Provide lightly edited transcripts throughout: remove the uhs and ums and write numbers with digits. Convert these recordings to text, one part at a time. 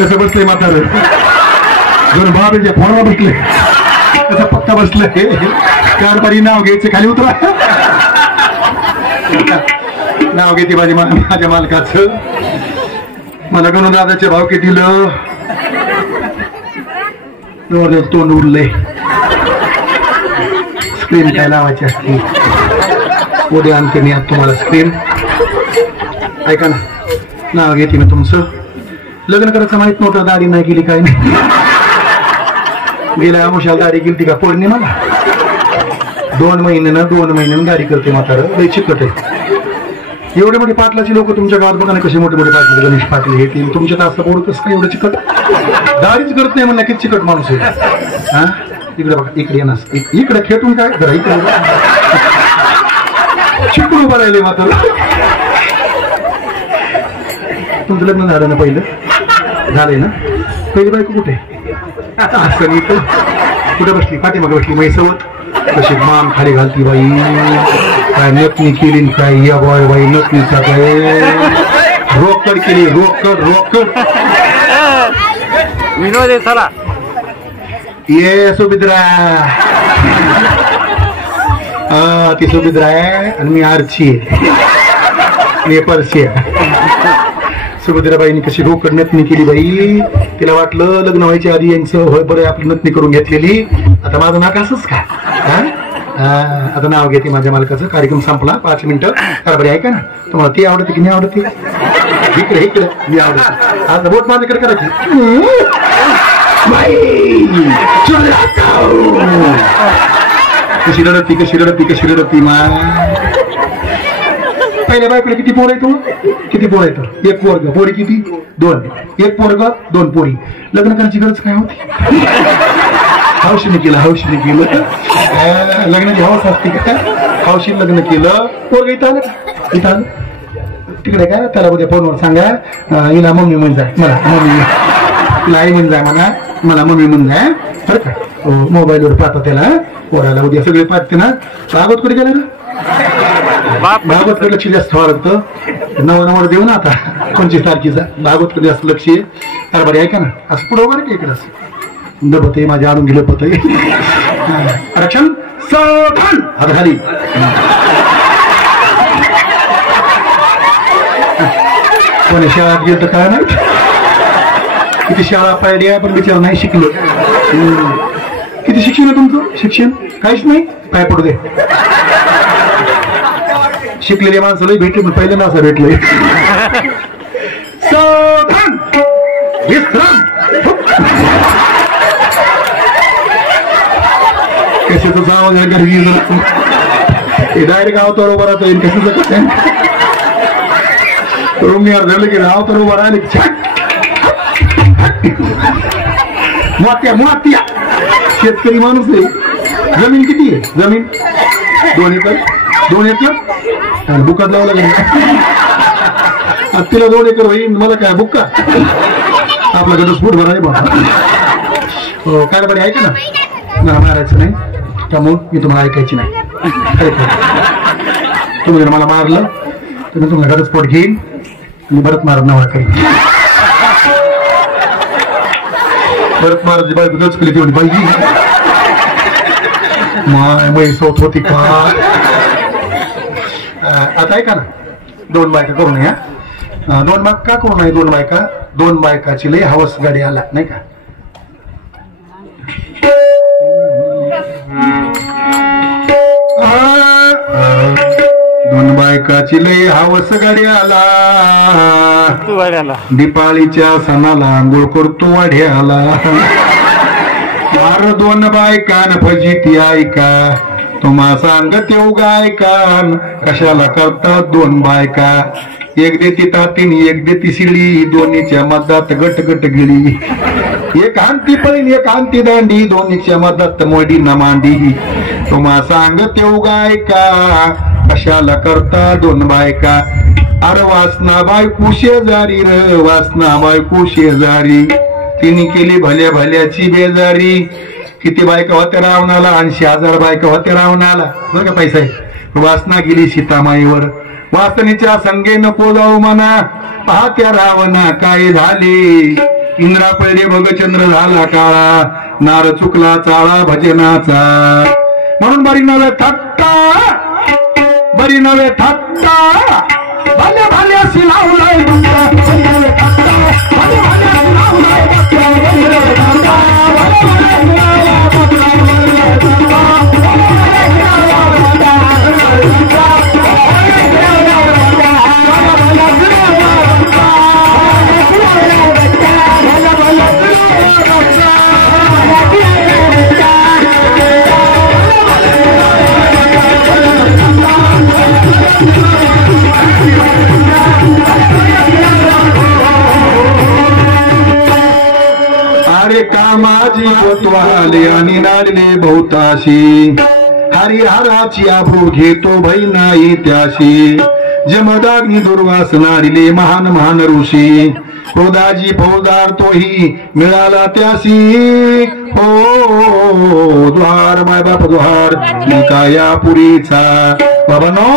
कसं बसले म्हातार दोन बाबीच्या फोनवर बसले कसं पक्का बसले कारभारी नाव घ्यायचं खाली उतरा नाव घेते माझ्या मालकाचं मला गणू दादाचे भाव किती दिलं तोंड उरलंय स्क्रीन काय लावायची असते उद्या आणते मी आज तुम्हाला स्क्रीन ऐका ना नाव घेते मी तुमचं लग्न करायचं माहित नव्हतं दाढी नाही केली काय नाही गेल्या आमुषाला दाढी केली का पौर्णिमाला 2 महिन्यानं दाढी करते म्हातारं लय चिकट आहे एवढे मोठे पाटलाची लोक तुमच्या गावात बघा ना कसे मोठे मोठे पाटील गणेश पाटील हे ते तुमच्यात असं बोर्ड कसं काय एवढं चिकट दाढीच करत नाही म्हणलं किती चिकट माणूस आहे हा इकडे बघा इकडे येणार इकडे खेटून काय करा इकडे चिकून उभा राहिले मात्र तुमचं लग्न झालं ना पहिलं झालंय ना पहिली बायको कुठे असं कुठे बसली पाठीमागे बसली मैसवत कशी मान खाली घालती बाई काय नटणी केली काय या बॉय बाई नटणीचा काय रोकड केली रोकड विनोद चला ये सुभद्रा ती सुभद्रा आहे आणि मी आरची मी परशी आहे सुभद्राबाईंनी कशी रोकड नटणी केली बाई तिला वाटलं लग्न व्हायच्या आधी यांचं होय बरं आपली नटणी करून घेतलेली आता माझं नाक असंच का आता नाव घेते माझ्या मालकाचं कार्यक्रम संपला 5 मिनिटं बरं ऐका ना तुम्हाला ती आवडते की नाही आवडते इकडे मी आवडते आता बोट माझ्याकडे करा की कशी रडती मा पहिल्या बायकोला किती पोर येतो एक पोरग पोरी किती 2 एक पोरग 2 पोरी लग्न करायची गरज काय होती हौशीने केलं लग्नाची हौस असते का हौशीने लग्न केलं पोरग इथं आलं तिकडे काय त्याला उद्या फोनवर सांगा हिला मम्मी म्हण जाय मला मम्मी तिला आई म्हण जाय मला मम्मी म्हण जाय बरं का मोबाईलवर पाहता त्याला पोराला उद्या सगळे पाहते ना भागवतकडे गेला ना भागवतकडे लक्ष जास्त व्हावं लागतं 9 देऊ ना आता 25 तारखेचा भागवतकडे जास्त लक्ष आहे कारभारी ऐका ना असं पुढं वगैरे की इकडं असं दबत आहे माझ्या आणून गेलं पत आरक्षण सावधान हात खाली कोणी शाळेत गेलं तर काय नाही किती शाळा पाहिल्या पण बिचार नाही शिकलो किती शिक्षण आहे तुमचं शिक्षण काहीच नाही काय पडू दे शिकलेले माणसाला भेटले पण पहिल्यांदा असं भेटलंय सावधान विश्राम कशाचं जावं घरी डायरेक्ट गावतर उभं राहता येईल कशाचं कसं रूम झालं की गावतर उभं राहिले मोत्या शेतकरी माणूस आहे जमीन किती आहे जमीन 2 एकर बुकात लावला लागेल तिला 2 एकर होईल मला काय बुक्का आपल्याकडे स्फोट भराय बा काय बरे ऐका ना मारायचं नाही त्यामुळे मी तुम्हाला ऐकायची नाही तुम्ही जर मला मारलं तर मी तुम्हाला घटस्फोट घेईन आणि भरत मारत नावा करीन भरत महाराज बाई गच केली तेवढी पाहिजे माय सोत होती का आता ऐका ना 2 बायका करू नये 2 बायका का करू नये 2 बायकाची लय हवस गाडी आला नाही का 2 बायकाची लय हवस गाडी आला दिपाळीच्या सणाला आंघोळ करतो वाढ्याला मार 2 बायकान फजिती ऐका तुम्हा सांगत येऊ गायकान कशाला करतात 2 बायका एक देती तातीन एक देती शिळी दोन्हीच्या मधात गट गिळी एक आणती पैन एक आणती दांडी दोन्हीच्या मधात मोडी न मांडी तुम्हा सांगत येऊ गायका कशाला करता 2 बायका अरे वासना बायको शेजारी वासना बायको शेजारी तिने केली भल्या भल्याची बेजारी किती बायका होत्या रावणाला 80,000 बायका होत्या रावणाला बरं का पैसा आहे वासना गेली सीतामाईवर वासनीच्या संगे नको जाऊ म्हणा पाहत्या रावणा काय झाले इंद्रा पळले बघ चंद्र झाला काळा नार चुकला चाळा भजनाचा म्हणून बरी नव्हे थट्टा बरी नव्हे थट्टा भले भले अशी लावलाय कामाजी गोतवाले आणि नाडले बहुताशी हरिहराची आभू घेतो भई नाही त्याशी जमदाग्नी दुर्वास नाडिले महान महान ऋषी क्रोधाजी फौजदार तोही मिळाला त्याशी हो द्वार माय बाप द्वार निकाया पुरीचा बाबांनो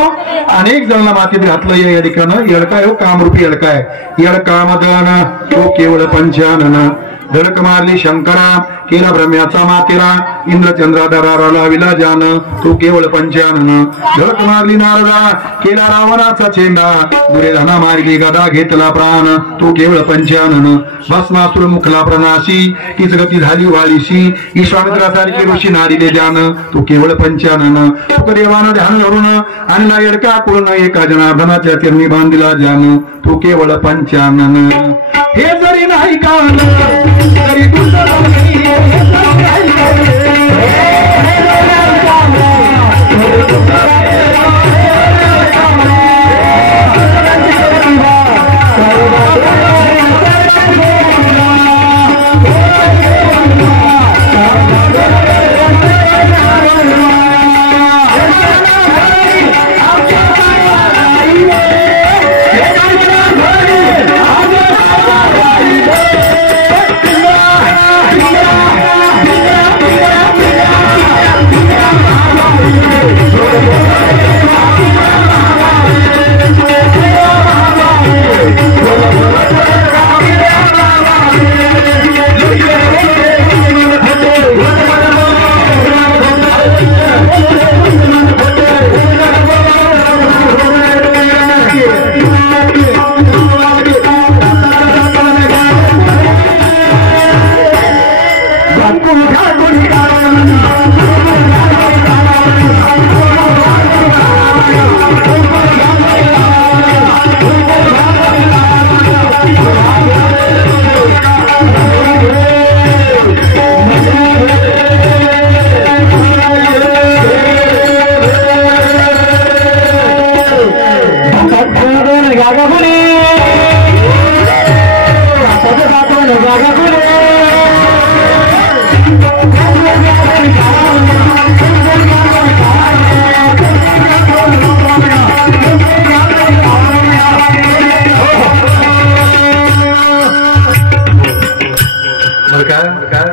अनेक जणांना मातीत घातलं या ठिकाणं येडकाय हो कामरूपी येडकाय येडका मदन तो केवळ पंचानन धडक मारली शंकरा केला ब्रह्म्याचा मातेरा इंद्रचंद्राधरा लाविला जान तो केवळ पंचानन धडक मारली नारदा केला रावणाचा चेंडा दुर्योधना मारली गदा घेतला प्राण तो केवळ पंचानन भस्मासुर मुखला प्रणाशी तीच गती झाली वाळीशी ईश्वामित्रासारखी ऋषी नारीले जान तो केवळ पंचानन सुखदेवानं ध्यान धरून आणला येडका कुळन एका जनार्दनाच्या चरणी बांधिला जान तो केवळ पंचानन हे जरी नाही कान तरी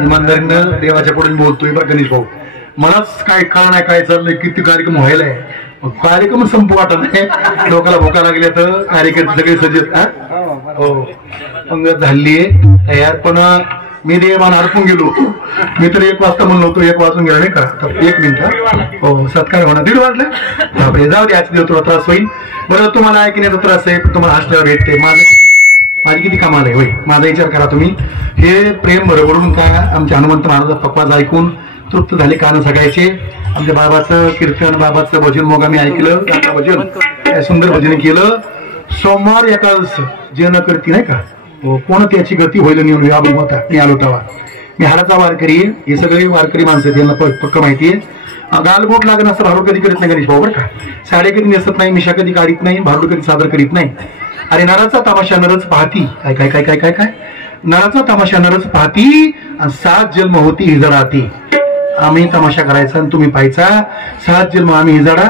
इमानदारीनं देवाच्या पुढे बोलतोय बरं गणेश भाऊ मलाच काय कळ नाही काय चाललंय किती कार्यक्रम व्हायलाय कार्यक्रम संपू वाटत नाही लोकांना भोका लागल्या तर कार्यक्रम सगळे सज्ज हो पंगत झालीये तयार पण मी देवान हरपून गेलो मी तर 1 वाजता म्हणलो होतो 1 वाजून गेला नाही का तर 1 मिनिट हो सत्कार होणार 1:30 वाजले बापरे जाऊ दे आज तुला त्रास होईल बरं तुम्हाला ऐकण्याचा त्रास आहे तुम्हाला हॉस्टेलला भेटते माझी किती कमाल आहे होय माझा विचार करा तुम्ही हे प्रेम बरोबरून का आमच्या हनुमंत महाराज पक्वाज ऐकून तृप्त झाले कान सगळ्याचे आमच्या बाबाचं कीर्तन बाबाचं भजन मोगा मी ऐकलं भजन सुंदर भजन केलं सोमवार एकादश जे न करती नाही का कोण त्याची गती होईल निवडून अनुभव होता मी आलो तेव्हा मी हाडाचा वारकरी हे सगळे वारकरी माणसं त्यांना पक्क माहितीये गालबोट लागण असं भारूड कधी करीत नाही गणेश भाऊ बरं का साडे कधी नेसत नाही मिशा कधी काढीत नाही भारूड कधी सादर करीत नाही अरे नराचा तमाशा नरच पाहती काय काय काय काय काय काय नराचा तमाशा नरच पाहती आणि 7 जन्म होती हिजडाती आम्ही तमाशा करायचा आणि तुम्ही पाहायचा 7 जन्म आम्ही हिजडा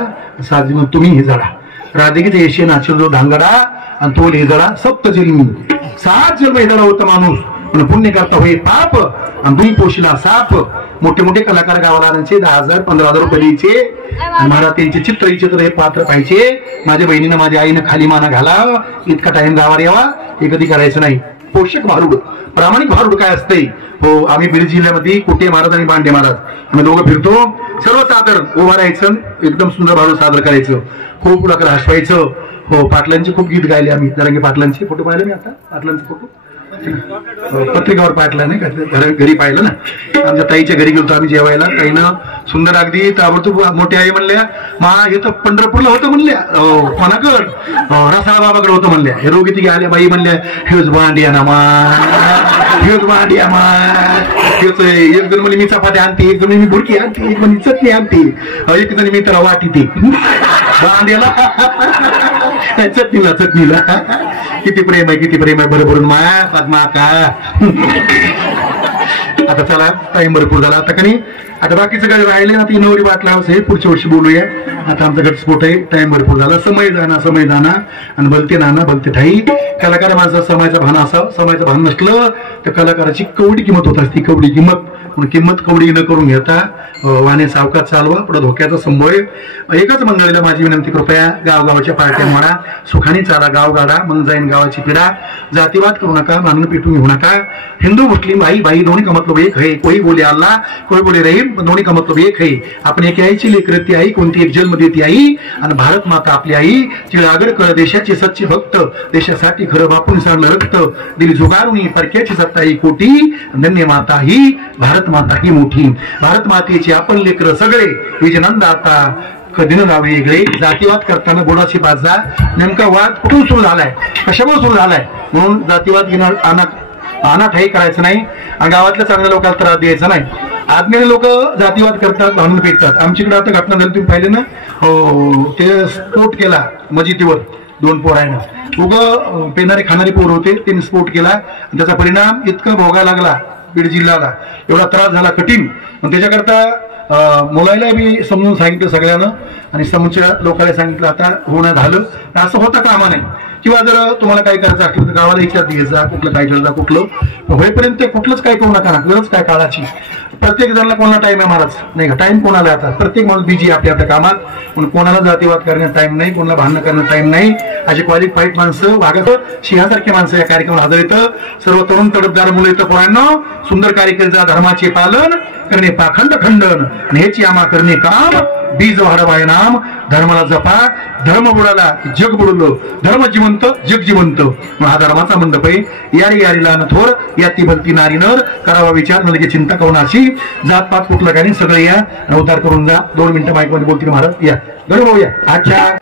7 जन्म तुम्ही हिजडा राधिकेत येशे नाचल जो धांगडा आणि तो हिजडा 7 जन्मी 7 जन्म हिजडा होता माणूस पण पुण्य करता होई पाप आणि तुम्ही पोशीला साप मोठे मोठे कलाकार गावाला आणायचे 10,000 15,000 रुपये द्यायचे मला त्यांचे चित्र हे पात्र पाहिजे माझ्या बहिणीनं माझ्या आईनं खाली माना घाला इतका टाइम गावाला यावा हे कधी करायचं नाही पोषक भारूड, प्रामाणिक भारूड काय असते. हो, आम्ही बीड जिल्ह्यामध्ये कोटे महाराज आणि बांडे महाराज आम्ही दोघं फिरतो. सर्वसाधारण उभं राहायचं, एकदम सुंदर भारूड सादर करायचं, खूप पुढाकार हसवायचं. हो, पाटलांचे खूप गीत गायले आम्ही. जरांगे पाटलांचे फोटो पाहिले मी आता, पाटलांचे फोटो पत्रिकावर पाटला नाही का, घरी पाहिलं ना. आमच्या ताईच्या घरी गेलो आम्ही जेवायला. ताईनं सुंदर अगदी ताबडतोब मोठी आई म्हणल्या, मा हे तर पंढरपूरला होतं म्हणल्या, कोणाकड रसाळा बाबाकडे होतं म्हणल्या. हे रोगी तिघे आल्या, बाई म्हणल्या हेच बांडिया ना मा, हेच बांडिया मा, हेच. एक जण म्हणजे मी चपात्या आणते, एक जण मी भुडकी आणते, एक म्हणजे चटणी आणते, एक जण मी त्याला वाटी ते बांड्याला चटणीला. किती प्रेम आहे, किती प्रेम आहे बरोबर माया पद्मा का. आता चला, टाइम भरपूर झाला आता. कणी आता बाकीचं काय राहिले ना, ती नवरी वाट लावायचं, पुढच्या वर्षी बोलूया. आता आमचा घटस्फोट आहे, टाइम भरपूर झाला. समय जाना आणि भलते नाना भलते ठाई. कलाकार माझा समाजाचा भान असावं, समाजाचं भान नसलं तर कलाकाराची कवडी किंमत होत असते, कवडी किंमत. किंमत कवडी न करून घेता वाणे सावकाश चालवा, पुढे धोक्याचा संभव. एकच मंडळीला माझी विनंती, कृपया गावगावच्या पार्ट्या म्हणा, सुखाने चाला गावगाडा, मग जाईन गावाची पिढा. जातीवाद करू नका, भांडण पिटून घेऊ नका. हिंदू मुस्लिम भाई भाई दोन्ही का मतलब एक है. कोई बोले अल्लाह, कोई बोले रहीम, दोन्ही का मतलब एक है. आपण एक आईची लेकर ती आई, कोणती एक जन्म देती आई, आणि भारत माता आपली आई. तिला आगर कर देशाचे सच्चे भक्त, देशासाठी खरं बापून सांडलं रक्त, दिली जुगारुनी परक्याची सत्ता ही कोटी. धन्य माता ही भारत माता ही मोठी. भारत मातेची आपण लेकर सगळे विजनंद आता कधी न लावे वेगळे. जातीवाद करताना गोडाची बाजा. नेमका वाद कुठून सुरू झालाय, कशामुळे सुरू झालाय, म्हणून जातीवाद घेणार अनाठाई करायचं नाही, आणि गावातल्या चांगल्या लोकांना त्रास द्यायचा नाही. आज्ञाने लोक जातीवाद करतात, भांडून पेटतात. आमच्याकडे आता घटना झाली, तुम्ही पाहिले ना. हो, ते स्फोट केला मजिदीवर 2 पोरांना. उगं पेणारे खाणारे पोर होते, त्यांनी स्फोट केला. त्याचा परिणाम इतका भोगायला लागला बीड जिल्ह्याला, एवढा त्रास झाला कठीण. मग त्याच्याकरता मुलाला बी समजून सांगितलं सगळ्यांना, आणि समोरच्या लोकांना सांगितलं आता होणं झालं, असं होता कामा नाही. किंवा जर तुम्हाला काय करायचं असेल तर गावाला विचार द्यायचा, कुठलं काय करायचं, कुठलं होईपर्यंत कुठलंच काय करू नका, गरज काय काळाची. प्रत्येक जणांना कोणाला टाइम आहे महाराज, नाही का, टाइम कोणाला आता. प्रत्येक माणूस बिजी आपल्या आपल्या कामात, पण कोणाला जातीवाद करण्यात टाइम नाही, कोणाला भांडणं करण्यात टाइम नाही. अशी क्वालिफाईड माणसं, वागत सिंहासारखे माणसं या कार्यक्रमात हजर येतं. सर्व तरुण तडफदार मुलं येतं. पोरांनो, सुंदर कार्यक्रमाचा धर्माचे पालन करणे पाखंड खंडन, आणि हेची आमा करणे काम, बीज वाढवाय नाम. धर्माला जपा, धर्म बुडाला जग बुडलं, धर्म जिवंत जग जिवंत. हा धर्माचा मंडप आहे. यारी यारीला न थोर, याती भलती नारी नर, करावा विचार न लगे चिंता कवनाशी. जातपात कुठलं काय नाही, सगळे या, अवतार करून जा. 2 मिनिटं माईक मध्ये बोलतील महाराज. या गणू भाऊ या. अच्छा,